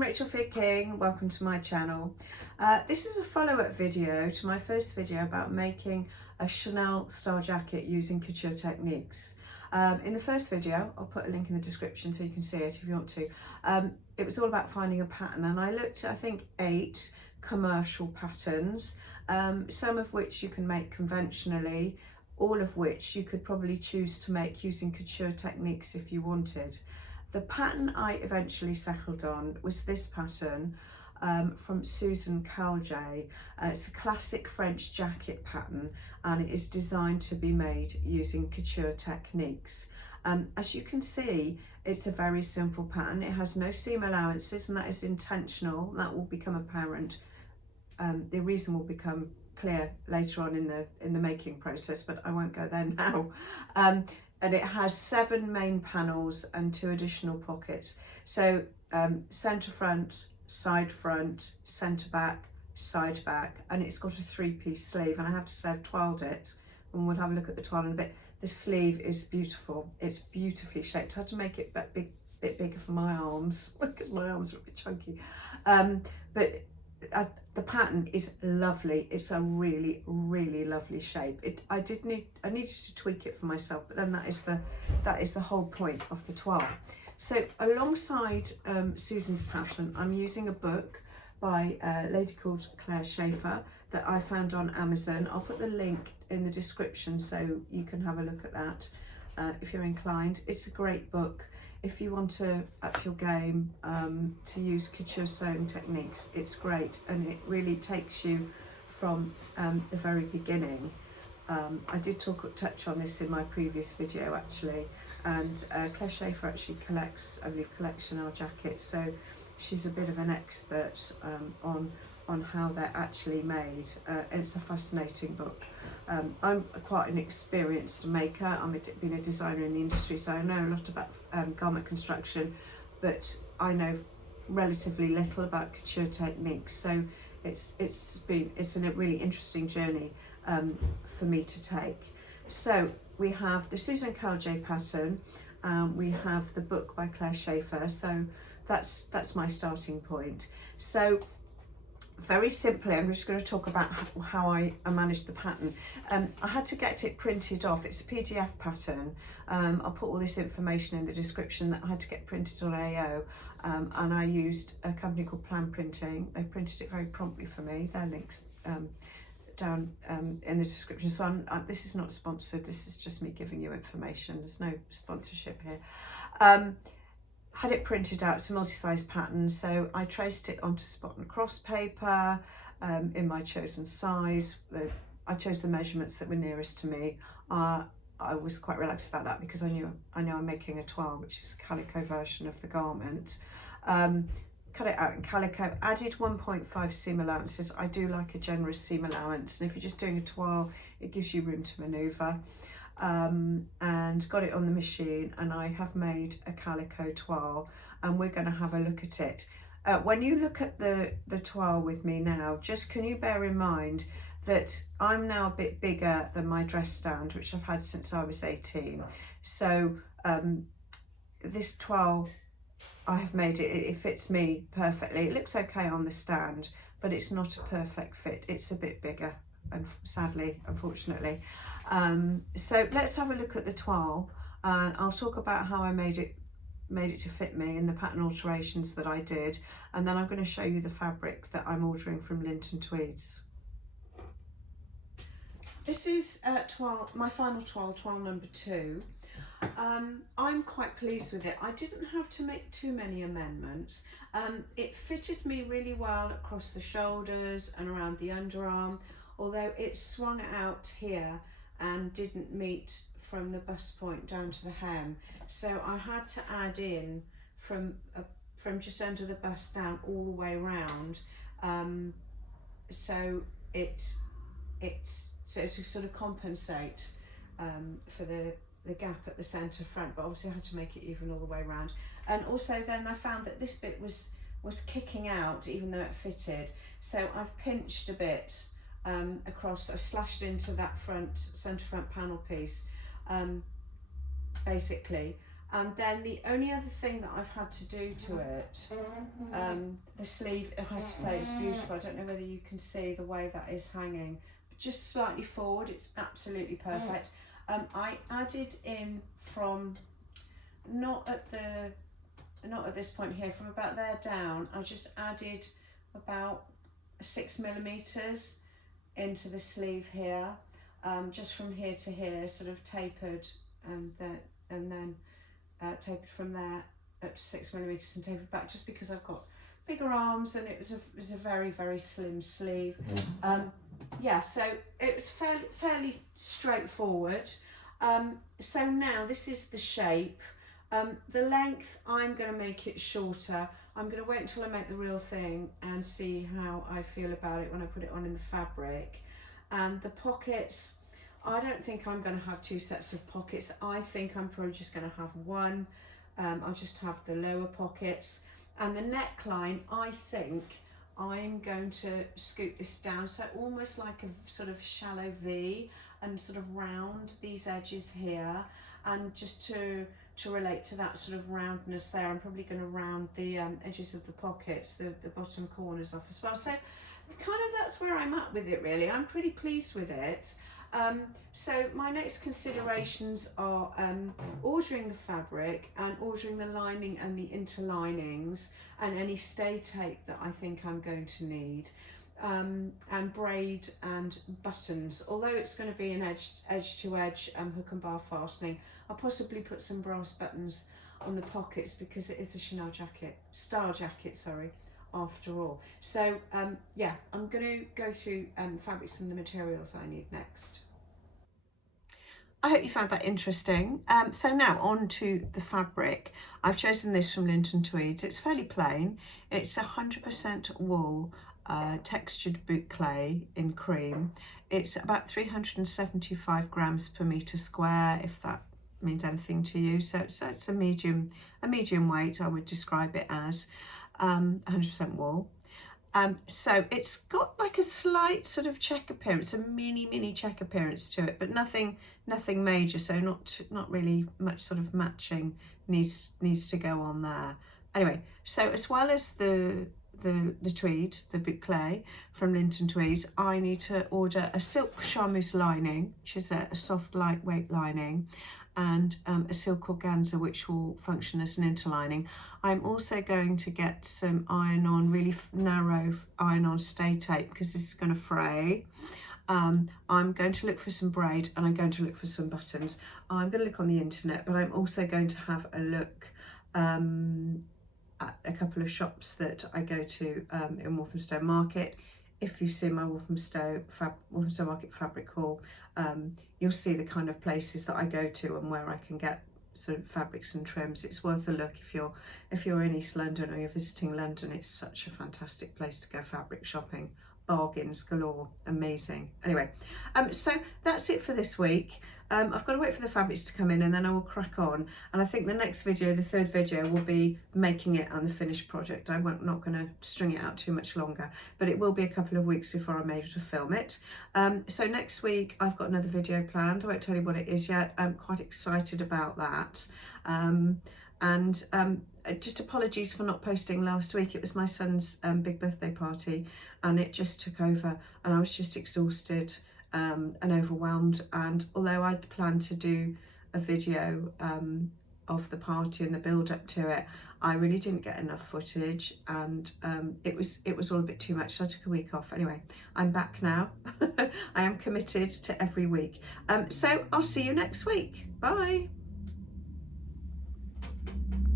I'm Rachel King, welcome to my channel. This is a follow-up video to my first video about making a Chanel style jacket using couture techniques. In the first video, I'll put a link in the description so you can see it if you want to, it was all about finding a pattern, and I looked at I think 8 commercial patterns, some of which you can make conventionally, all of which you could probably choose to make using couture techniques if you wanted. The pattern I eventually settled on was this pattern from Khalje. It's a classic French jacket pattern, and it is designed to be made using couture techniques. As you can see, it's a very simple pattern. It has no seam allowances, and that is intentional. That will become apparent. The reason will become clear later on in the making process, but I won't go there now. And it has 7 main panels and 2 additional pockets. So centre front, side front, centre back, side back, and it's got a 3-piece sleeve. And I have to say I've toiled it, and we'll have a look at the toile in a bit. The sleeve is beautiful. It's beautifully shaped. I had to make it a bit bigger for my arms because my arms are a bit chunky. But the pattern is lovely. It's a really lovely shape. I needed to tweak it for myself, but then that is the whole point of the toile. So alongside Susan's pattern, I'm using a book by a lady called Claire Shaeffer that I found on Amazon. I'll put the link in the description so you can have a look at that if you're inclined. It's a great book if you want to up your game to use couture sewing techniques. It's great, and it really takes you from the very beginning. I did touch on this in my previous video actually, and Claire Shaeffer actually collects, I believe, Chanel jackets, so she's a bit of an expert on how they're actually made. It's a fascinating book. I'm quite an experienced maker. I've been a designer in the industry, so I know a lot about garment construction, but I know relatively little about couture techniques. So it's a really interesting journey for me to take. So we have the Susan Khalje pattern, we have the book by Claire Shaeffer. So that's my starting point. So very simply, I'm just going to talk about how I managed the pattern. I had to get it printed off. It's a PDF pattern. I'll put all this information in the description. That I had to get printed on AO, and I used a company called Plan Printing. They printed it very promptly for me. Their links down in the description. So this is not sponsored. This is just me giving you information. There's no sponsorship here. Had it printed out. It's a multi-size pattern, so I traced it onto spot and cross paper in my chosen size. I chose the measurements that were nearest to me. I was quite relaxed about that because I know I'm making a toile, which is a calico version of the garment. Cut it out in calico, added 1.5 seam allowances. I do like a generous seam allowance, and if you're just doing a toile, it gives you room to manoeuvre. And got it on the machine, and I have made a calico toile, and we're going to have a look at it. When you look at the toile with me now, just can you bear in mind that I'm now a bit bigger than my dress stand, which I've had since I was 18. So this toile, I have made it fits me perfectly. It looks okay on the stand, but it's not a perfect fit. It's a bit bigger, and sadly, unfortunately. So let's have a look at the toile, and I'll talk about how I made it to fit me and the pattern alterations that I did, and then I'm going to show you the fabric that I'm ordering from Linton Tweeds. This is my final toile number 2. I'm quite pleased with it. I didn't have to make too many amendments. It fitted me really well across the shoulders and around the underarm, although it swung out here and didn't meet from the bust point down to the hem. So I had to add in from just under the bust down all the way around. So to sort of compensate for the gap at the centre front, but obviously I had to make it even all the way around. And also then I found that this bit was kicking out even though it fitted. So I've pinched a bit across. I've slashed into that centre front panel piece basically, And then the only other thing that I've had to do to it, the sleeve, I have to say it's beautiful. I don't know whether you can see the way that is hanging, but just slightly forward, it's absolutely perfect. I added in from, not at this point here, from about there down, I just added about 6mm into the sleeve here, just from here to here, sort of tapered, and then tapered from there up to 6mm and tapered back, just because I've got bigger arms and it was a very, very slim sleeve. Yeah, so it was fairly straightforward. So now this is the shape. The length, I'm going to make it shorter. I'm going to wait until I make the real thing and see how I feel about it when I put it on in the fabric. And the pockets, I don't think I'm going to have 2 sets of pockets. I think I'm probably just going to have one. I'll just have the lower pockets. And the neckline, I think I'm going to scoot this down, so almost like a sort of shallow V, and sort of round these edges here. And just to relate to that sort of roundness there, I'm probably going to round the edges of the pockets, the bottom corners off as well. So kind of that's where I'm at with it, really. I'm pretty pleased with it. So my next considerations are ordering the fabric and ordering the lining and the interlinings and any stay tape that I think I'm going to need, and braid and buttons. Although it's going to be an edge to edge hook and bar fastening, I'll possibly put some brass buttons on the pockets because it is a Chanel jacket, style jacket, sorry, after all. So yeah, I'm going to go through fabrics and the materials I need next. I hope you found that interesting. So now on to the fabric. I've chosen this from Linton Tweeds. It's fairly plain. It's 100% wool, textured boucle in cream. It's about 375 grams per metre square, if that means anything to you. So it's a medium weight, I would describe it as. 100% wool. So it's got like a slight sort of check appearance, a mini check appearance to it, but nothing major. So not really much sort of matching needs to go on there. Anyway, so as well as the tweed, the boucle from Linton Tweeds, I need to order a silk charmeuse lining, which is a soft, lightweight lining, and a silk organza, which will function as an interlining. I'm also going to get some iron-on, really narrow iron-on stay tape, because this is going to fray. I'm going to look for some braid, and I'm going to look for some buttons. I'm going to look on the internet, but I'm also going to have a look at a couple of shops that I go to in Walthamstow Market. If you've seen my Walthamstow Market Fabric Haul, you'll see the kind of places that I go to and where I can get sort of fabrics and trims. It's worth a look if you're in East London or you're visiting London. It's such a fantastic place to go fabric shopping. Bargains galore, amazing. Anyway, so that's it for this week. I've got to wait for the fabrics to come in and then I will crack on. And I think the next video, the third video, will be making it and the finished project. I'm not going to string it out too much longer, but it will be a couple of weeks before I'm able to film it. So next week I've got another video planned. I won't tell you what it is yet. I'm quite excited about that. Just apologies for not posting last week. It was my son's big birthday party and it just took over and I was just exhausted and overwhelmed. And although I'd planned to do a video of the party and the build up to it, I really didn't get enough footage and it was all a bit too much, so I took a week off. Anyway, I'm back now. I am committed to every week. So I'll see you next week. Bye.